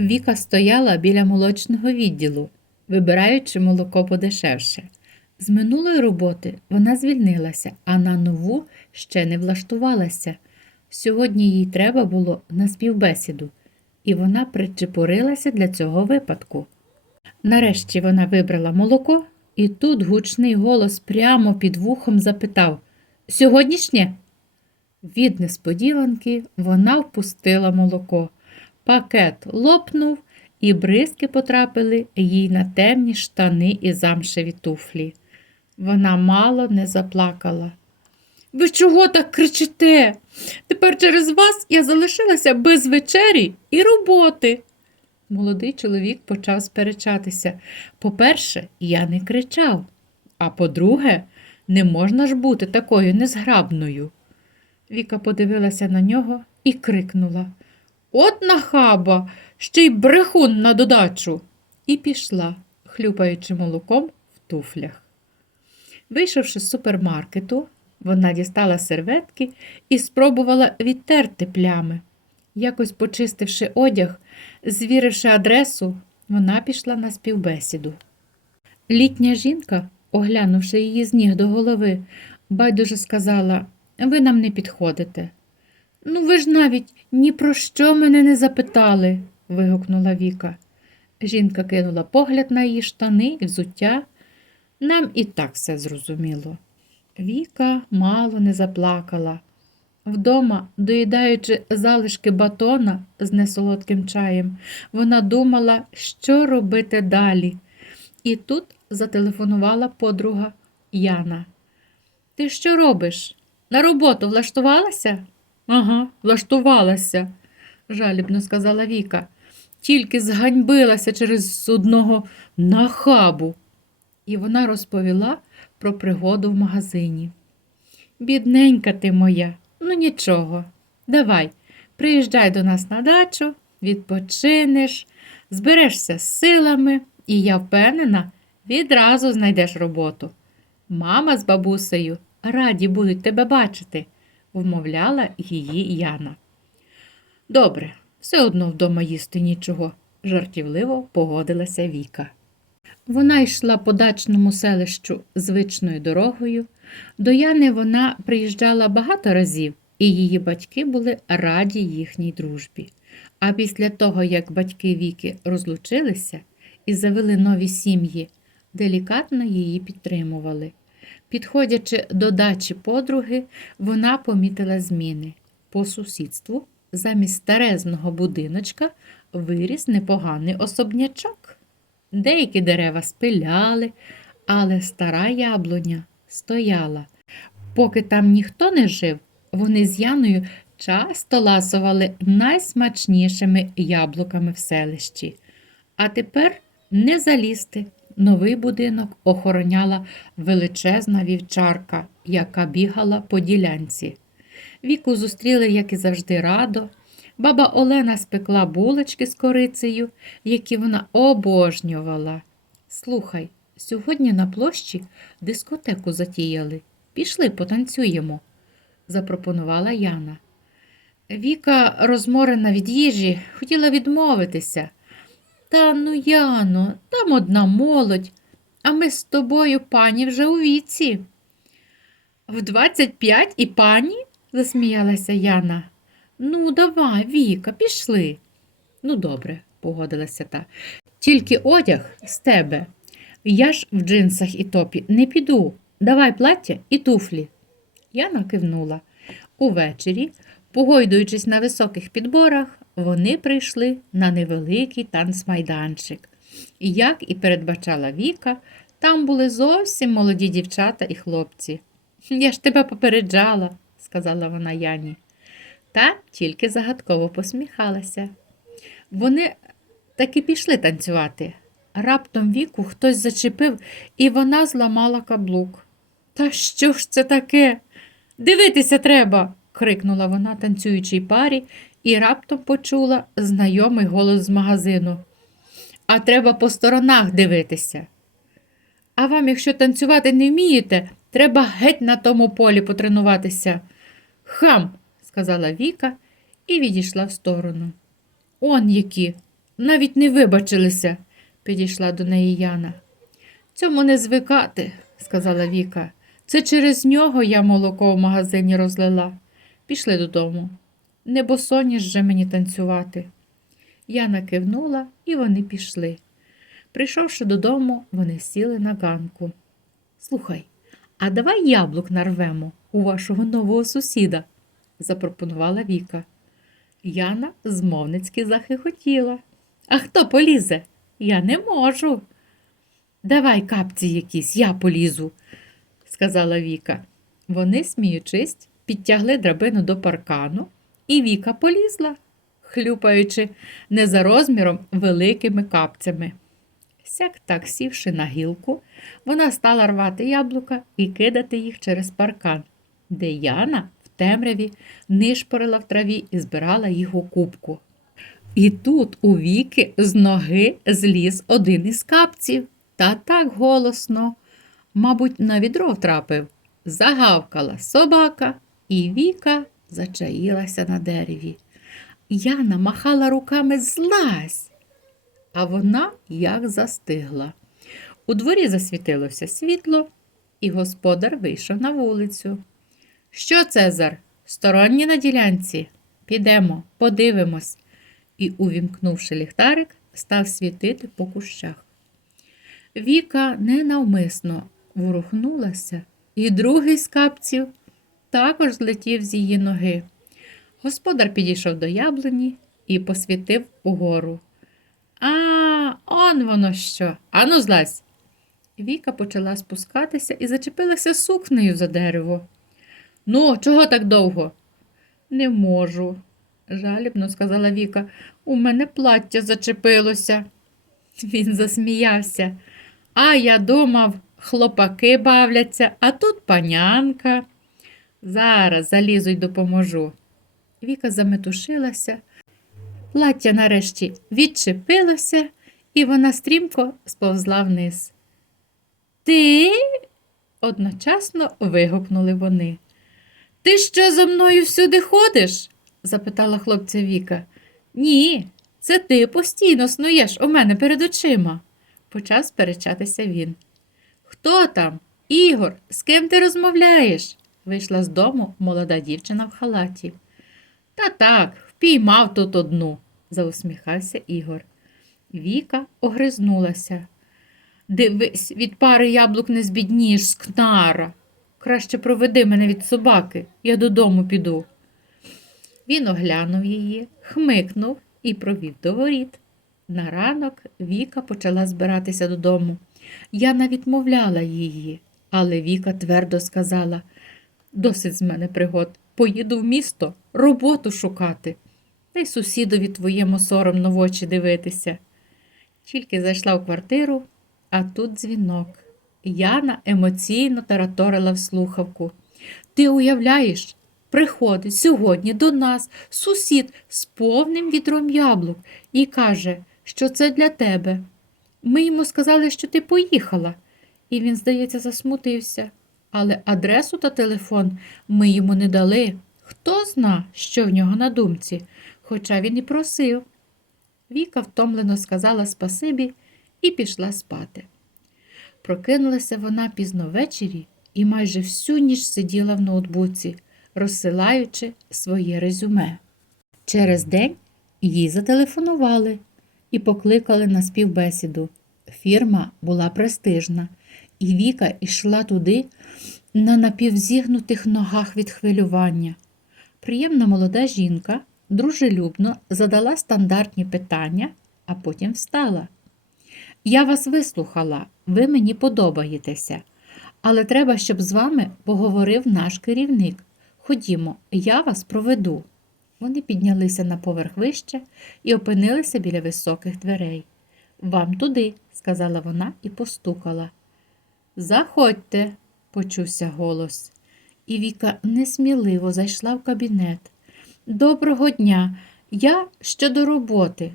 Віка стояла біля молочного відділу, вибираючи молоко подешевше. З минулої роботи вона звільнилася, а на нову ще не влаштувалася. Сьогодні їй треба було на співбесіду, і вона причепурилася для цього випадку. Нарешті вона вибрала молоко, і тут гучний голос прямо під вухом запитав Сьогоднішнє? Від несподіванки вона впустила молоко. Пакет лопнув, і бризки потрапили їй на темні штани і замшеві туфлі. Вона мало не заплакала. Ви чого так кричите? Тепер через вас я залишилася без вечері і роботи. Молодий чоловік почав сперечатися. По-перше, я не кричав, а по-друге, не можна ж бути такою незграбною. Віка подивилася на нього і крикнула От нахаба, ще й брехун на додачу. І пішла, хлюпаючи молоком в туфлях. Вийшовши з супермаркету, вона дістала серветки і спробувала відтерти плями. Якось почистивши одяг, звіривши адресу, вона пішла на співбесіду. Літня жінка, оглянувши її з ніг до голови, байдуже сказала ви нам не підходите. Ну, ви ж навіть ні про що мене не запитали, вигукнула Віка. Жінка кинула погляд на її штани і взуття. Нам і так все зрозуміло. Віка мало не заплакала. Вдома, доїдаючи залишки батона з несолодким чаєм, вона думала, що робити далі. І тут зателефонувала подруга Яна. Ти що робиш? На роботу влаштувалася? Ага, влаштувалася, жалібно сказала Віка. Тільки зганьбилася через одного нахабу. І вона розповіла про пригоду в магазині. Бідненька ти моя, ну нічого. Давай, приїжджай до нас на дачу, відпочинеш, зберешся з силами, і я впевнена, відразу знайдеш роботу. Мама з бабусею раді будуть тебе бачити, вмовляла її Яна. Добре, все одно вдома їсти нічого, жартівливо погодилася Віка. Вона йшла по дачному селищу звичною дорогою. До Яни вона приїжджала багато разів, і її батьки були раді їхній дружбі. А після того, як батьки Віки розлучилися і завели нові сім'ї, делікатно її підтримували. Підходячи до дачі подруги, вона помітила зміни. По сусідству, замість старезного будиночка, виріс непоганий особнячок. Деякі дерева спиляли, але стара яблуня стояла. Поки там ніхто не жив, вони з Яною часто ласували найсмачнішими яблуками в селищі. А тепер не залізти. Новий будинок охороняла величезна вівчарка, яка бігала по ділянці. Віку зустріли, як і завжди, радо. Баба Олена спекла булочки з корицею, які вона обожнювала. Слухай, сьогодні на площі дискотеку затіяли. Пішли, потанцюємо, запропонувала Яна. Віка, розморена від їжі, хотіла відмовитися. Та ну, Яно, там одна молодь, а ми з тобою пані вже у віці. В двадцять п'ять і пані? засміялася Яна. Ну, давай, Віка, пішли. Ну, добре, погодилася та. Тільки одяг з тебе. Я ж в джинсах і топі не піду. Давай плаття і туфлі. Яна кивнула. Увечері, погойдуючись на високих підборах, вони прийшли на невеликий танцмайданчик. І як і передбачала Віка, там були зовсім молоді дівчата і хлопці. Я ж тебе попереджала, сказала вона Яні. Та тільки загадково посміхалася. Вони таки пішли танцювати. Раптом віку хтось зачепив, і вона зламала каблук. Та що ж це таке? Дивитися треба. крикнула вона танцюючій парі і раптом почула знайомий голос з магазину. А треба по сторонах дивитися. А вам, якщо танцювати не вмієте, треба геть на тому полі потренуватися. Хам, сказала Віка і відійшла в сторону. Он які, навіть не вибачилися, підійшла до неї Яна. Цьому не звикати, сказала Віка. Це через нього я молоко в магазині розлила. Пішли додому. Не босоніж же мені танцювати. Яна кивнула, і вони пішли. Прийшовши додому, вони сіли на ганку. Слухай, а давай яблук нарвемо у вашого нового сусіда, запропонувала Віка. Яна змовницьки захихотіла. А хто полізе? Я не можу. Давай капці якісь, я полізу, сказала Віка. Вони, сміючись, підтягли драбину до паркану, і Віка полізла, хлюпаючи не за розміром великими капцями. Сяк так сівши на гілку, вона стала рвати яблука і кидати їх через паркан, де Яна в темряві нишпорила в траві і збирала їх у кубку. І тут у віки з ноги зліз один із капців, та так голосно, мабуть, на відро втрапив. Загавкала собака, і Віка зачаїлася на дереві. Яна махала руками злазь, а вона як застигла. У дворі засвітилося світло, і господар вийшов на вулицю. Що, Цезар? Сторонні на ділянці? Підемо, подивимось. І, увімкнувши ліхтарик, став світити по кущах. Віка ненавмисно ворухнулася, і другий з капців також злетів з її ноги. Господар підійшов до яблуні і посвітив угору. А, он воно що. Ану, злазь. Віка почала спускатися і зачепилася сукнею за дерево. Ну, чого так довго? Не можу, жалібно сказала Віка. У мене плаття зачепилося. Він засміявся. А я думав, хлопаки бавляться, а тут панянка. Зараз залізу й допоможу. Віка заметушилася. Плаття нарешті відчепилося, і вона стрімко сповзла вниз. Ти? одночасно вигукнули вони. Ти що за мною всюди ходиш? запитала хлопця Віка. Ні, це ти постійно снуєш у мене перед очима, почав сперечатися він. Хто там? Ігор, з ким ти розмовляєш? Вийшла з дому молода дівчина в халаті. Та так, впіймав тут одну, заусміхався Ігор. Віка огризнулася. Дивись, від пари яблук не збіднієш, скнара. Краще проведи мене від собаки, я додому піду. Він оглянув її, хмикнув і провів до воріт. На ранок Віка почала збиратися додому. Яна відмовляла її, але Віка твердо сказала досить з мене пригод, поїду в місто роботу шукати, та й сусідові твоєму соромно в очі дивитися. Тільки зайшла в квартиру, а тут дзвінок. Яна емоційно тараторила в слухавку. Ти уявляєш, приходить сьогодні до нас сусід з повним відром яблук і каже, що це для тебе. Ми йому сказали, що ти поїхала, і він, здається, засмутився. Але адресу та телефон ми йому не дали. Хто зна, що в нього на думці, хоча він і просив. Віка втомлено сказала спасибі і пішла спати. Прокинулася вона пізно ввечері і майже всю ніч сиділа в ноутбуці, розсилаючи своє резюме. Через день їй зателефонували і покликали на співбесіду. Фірма була престижна, і Віка йшла туди на напівзігнутих ногах від хвилювання. Приємна молода жінка дружелюбно задала стандартні питання, а потім встала. Я вас вислухала, ви мені подобаєтеся, але треба, щоб з вами поговорив наш керівник. Ходімо, я вас проведу. Вони піднялися на поверх вище і опинилися біля високих дверей. Вам туди, сказала вона і постукала. Заходьте, почувся голос. І Віка несміливо зайшла в кабінет. Доброго дня. Я щодо роботи.